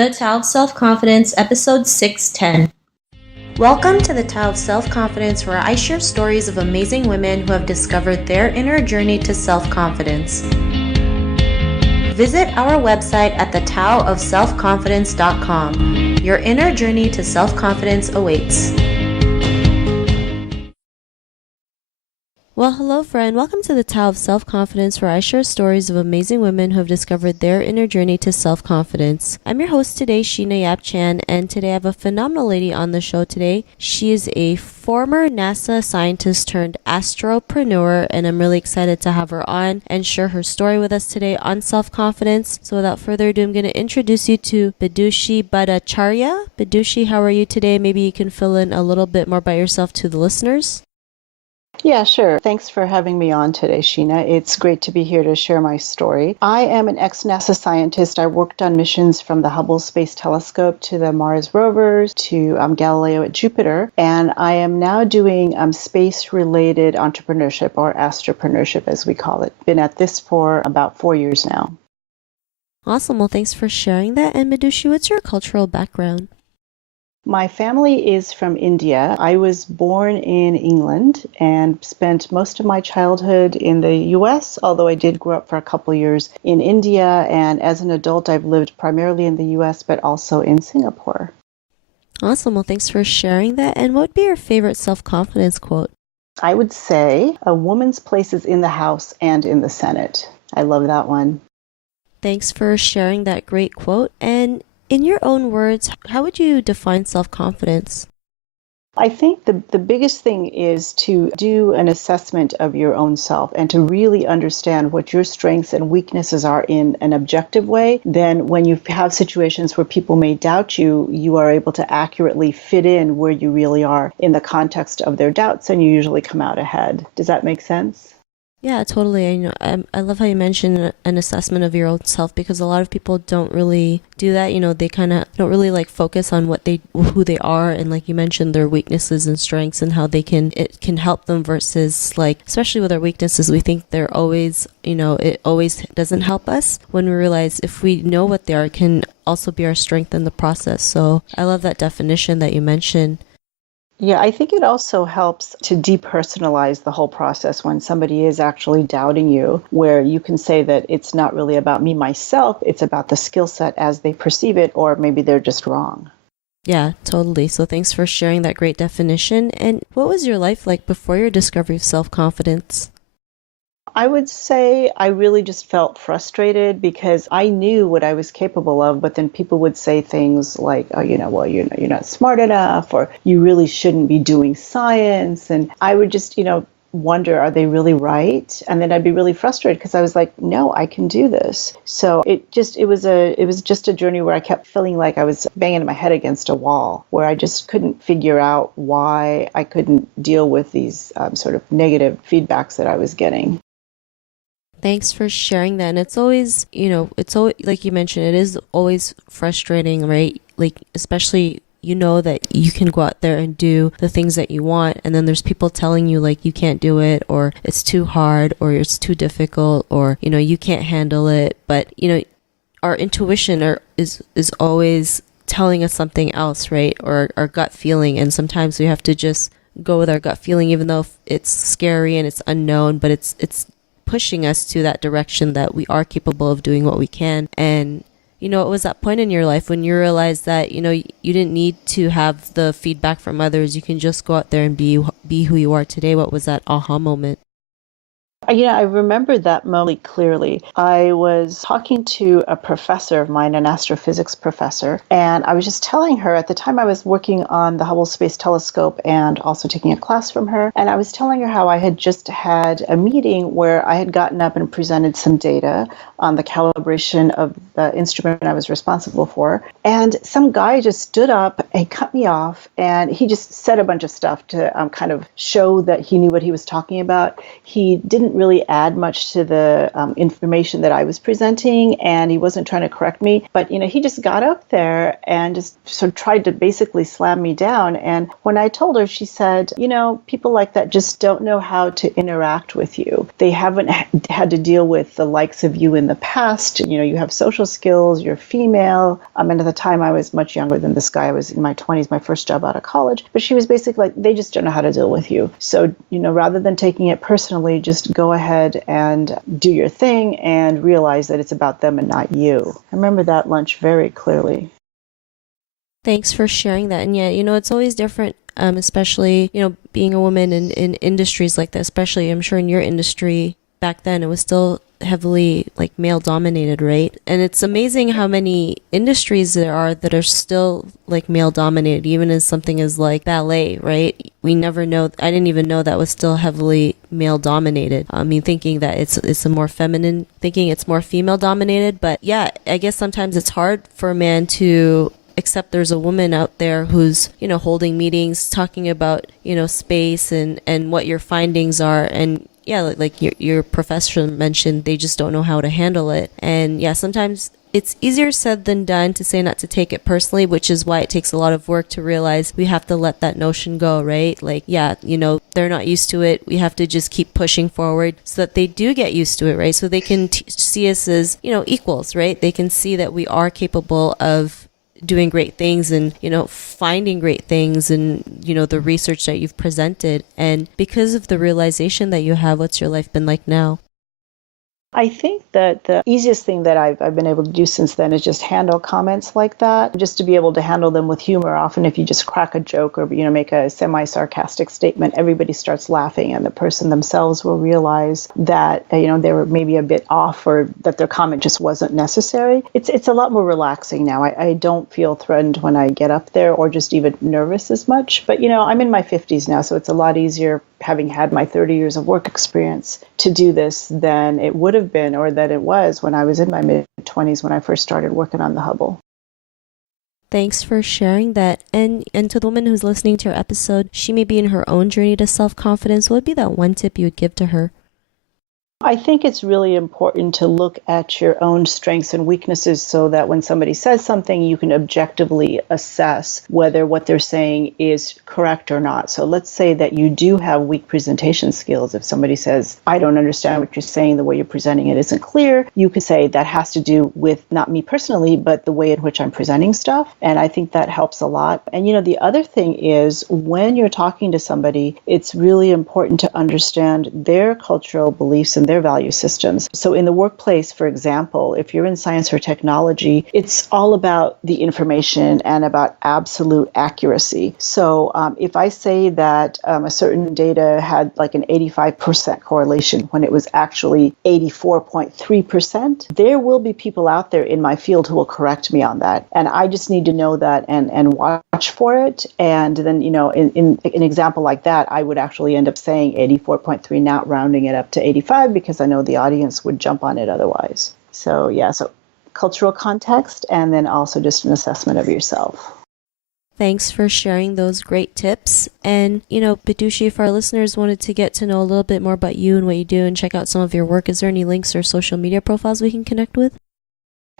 The Tao of Self-Confidence, Episode 610. Welcome to the Tao of Self-Confidence, where I share stories of amazing women who have discovered their inner journey to self-confidence. Visit our website at thetaoofselfconfidence.com. Your inner journey to self-confidence awaits. Well, hello friend. Welcome to the Tao of Self-Confidence, where I share stories of amazing women who have discovered their inner journey to self-confidence. I'm your host today, Sheena Yap Chan, and today I have a phenomenal lady on the show today. She is a former NASA scientist turned astropreneur, and I'm really excited to have her on and share her story with us today on self-confidence. So without further ado, I'm going to introduce you to Bidushi Battacharya. Bidushi, how are you today? Maybe you can fill in a little bit more about yourself to the listeners. Yeah, sure. Thanks for having me on today, Sheena. It's great to be here to share my story. I am an ex-NASA scientist. I worked on missions from the Hubble Space Telescope to the Mars Rovers to Galileo at Jupiter, and I am now doing space-related entrepreneurship, or astropreneurship as we call it. Been at this for about 4 years now. Awesome. Well, thanks for sharing that. And Bidushi, what's your cultural background? My family is from India. I was born in England and spent most of my childhood in the US, although I did grow up for a couple of years in India. And as an adult, I've lived primarily in the US, but also in Singapore. Awesome. Well, thanks for sharing that. And what would be your favorite self-confidence quote? I would say, a woman's place is in the House and in the Senate. I love that one. Thanks for sharing that great quote. And in your own words, how would you define self-confidence? I think the biggest thing is to do an assessment of your own self and to really understand what your strengths and weaknesses are in an objective way. Then when you have situations where people may doubt you, you are able to accurately fit in where you really are in the context of their doubts, and you usually come out ahead. Does that make sense? Yeah, totally. I love how you mentioned an assessment of your own self, because a lot of people don't really do that. They kind of don't really focus on who they are, and like you mentioned, their weaknesses and strengths and how it can help them, versus especially with our weaknesses, we think they're always, it always doesn't help us, when we realize if we know what they are, it can also be our strength in the process. So I love that definition that you mentioned. Yeah, I think it also helps to depersonalize the whole process when somebody is actually doubting you, where you can say that it's not really about me, myself, it's about the skill set as they perceive it, or maybe they're just wrong. Yeah, totally. So thanks for sharing that great definition. And what was your life like before your discovery of self-confidence? I would say I really just felt frustrated because I knew what I was capable of, but then people would say things like, oh, you're not smart enough, or you really shouldn't be doing science. And I would just, wonder, are they really right? And then I'd be really frustrated because I was like, no, I can do this. So it was just a journey where I kept feeling like I was banging my head against a wall, where I just couldn't figure out why I couldn't deal with these sort of negative feedbacks that I was getting. Thanks for sharing that. And it's always, it's always, like you mentioned, it is always frustrating, right? Especially, that you can go out there and do the things that you want, and then there's people telling you you can't do it, or it's too hard, or it's too difficult, or, you can't handle it. But, our intuition is always telling us something else, right? Or our gut feeling. And sometimes we have to just go with our gut feeling, even though it's scary and it's unknown, but it's pushing us to that direction that we are capable of doing what we can. And it was that point in your life when you realized that you didn't need to have the feedback from others. You can just go out there and be who you are today. What was that aha moment? I remember that moment clearly. I was talking to a professor of mine, an astrophysics professor, and I was just telling her, at the time I was working on the Hubble Space Telescope and also taking a class from her, and I was telling her how I had just had a meeting where I had gotten up and presented some data on the calibration of the instrument I was responsible for, and some guy just stood up and cut me off, and he just said a bunch of stuff to kind of show that he knew what he was talking about. He didn't really add much to the information that I was presenting, and he wasn't trying to correct me, but he just got up there and just sort of tried to basically slam me down. And when I told her, she said, people like that just don't know how to interact with you. They haven't had to deal with the likes of you in the past. You have social skills, you're female. And at the time I was much younger than this guy. I was in my 20s, my first job out of college. But she was basically like, they just don't know how to deal with you. So, rather than taking it personally, just go ahead and do your thing and realize that it's about them and not you. I remember that lunch very clearly. Thanks for sharing that. And yeah, it's always different, especially, being a woman in industries like that, especially I'm sure in your industry back then, it was still heavily like male dominated, right? And it's amazing how many industries there are that are still like male dominated, even as something as like ballet, right? We never know. I didn't even know that was still heavily male dominated. I mean, thinking that it's a more feminine, thinking it's more female dominated. But yeah, I guess sometimes it's hard for a man to except there's a woman out there who's, holding meetings, talking about, space and what your findings are. And yeah, like your professor mentioned, they just don't know how to handle it. And yeah, sometimes it's easier said than done to say not to take it personally, which is why it takes a lot of work to realize we have to let that notion go, right? Like, yeah, they're not used to it. We have to just keep pushing forward so that they do get used to it, right? So they can see us as, equals, right? They can see that we are capable of doing great things and, finding great things and, the research that you've presented. And because of the realization that you have, what's your life been like now? I think that the easiest thing that I've been able to do since then is just handle comments like that, just to be able to handle them with humor. Often if you just crack a joke or, make a semi-sarcastic statement, everybody starts laughing and the person themselves will realize that, they were maybe a bit off or that their comment just wasn't necessary. It's a lot more relaxing now. I don't feel threatened when I get up there or just even nervous as much. But, I'm in my 50s now, so it's a lot easier having had my 30 years of work experience to do this than it would have been or that it was when I was in my mid-20s when I first started working on the Hubble. Thanks for sharing that. And to the woman who's listening to your episode, she may be in her own journey to self-confidence. What would be that one tip you would give to her? I think it's really important to look at your own strengths and weaknesses so that when somebody says something, you can objectively assess whether what they're saying is correct or not. So let's say that you do have weak presentation skills. If somebody says, I don't understand what you're saying, the way you're presenting it isn't clear, you could say that has to do with not me personally, but the way in which I'm presenting stuff. And I think that helps a lot. And the other thing is when you're talking to somebody, it's really important to understand their cultural beliefs and their value systems. So in the workplace, for example, if you're in science or technology, it's all about the information and about absolute accuracy. So if I say that a certain data had like an 85% correlation when it was actually 84.3%, there will be people out there in my field who will correct me on that. And I just need to know that and watch for it. And then, in an example like that, I would actually end up saying 84.3, not rounding it up to 85 because I know the audience would jump on it otherwise. So yeah, so cultural context and then also just an assessment of yourself. Thanks for sharing those great tips. And, Bidushi, if our listeners wanted to get to know a little bit more about you and what you do and check out some of your work, is there any links or social media profiles we can connect with?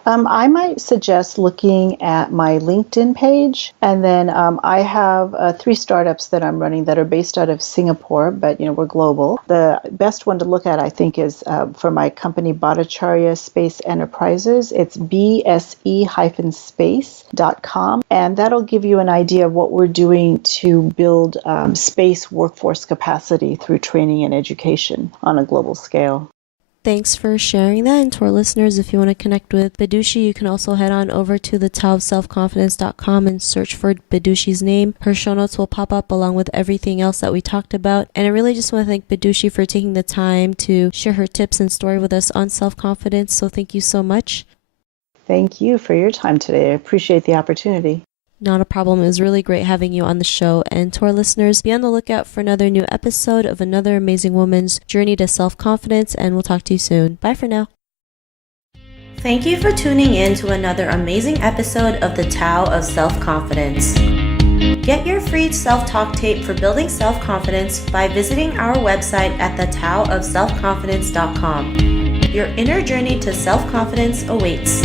I might suggest looking at my LinkedIn page. And then I have 3 startups that I'm running that are based out of Singapore, but, we're global. The best one to look at, I think, is for my company, Bhattacharya Space Enterprises. It's bse-space.com. And that'll give you an idea of what we're doing to build space workforce capacity through training and education on a global scale. Thanks for sharing that. And to our listeners, if you want to connect with Bidushi, you can also head on over to the taoofselfconfidence.com and search for Bidushi's name. Her show notes will pop up along with everything else that we talked about. And I really just want to thank Bidushi for taking the time to share her tips and story with us on self-confidence. So thank you so much. Thank you for your time today. I appreciate the opportunity. Not a problem. It was really great having you on the show. And to our listeners, be on the lookout for another new episode of another amazing woman's journey to self-confidence, and we'll talk to you soon. Bye for now. Thank you for tuning in to another amazing episode of the Tao of Self-Confidence. Get your free self-talk tape for building self-confidence by visiting our website at thetaoofselfconfidence.com. Your inner journey to self-confidence awaits.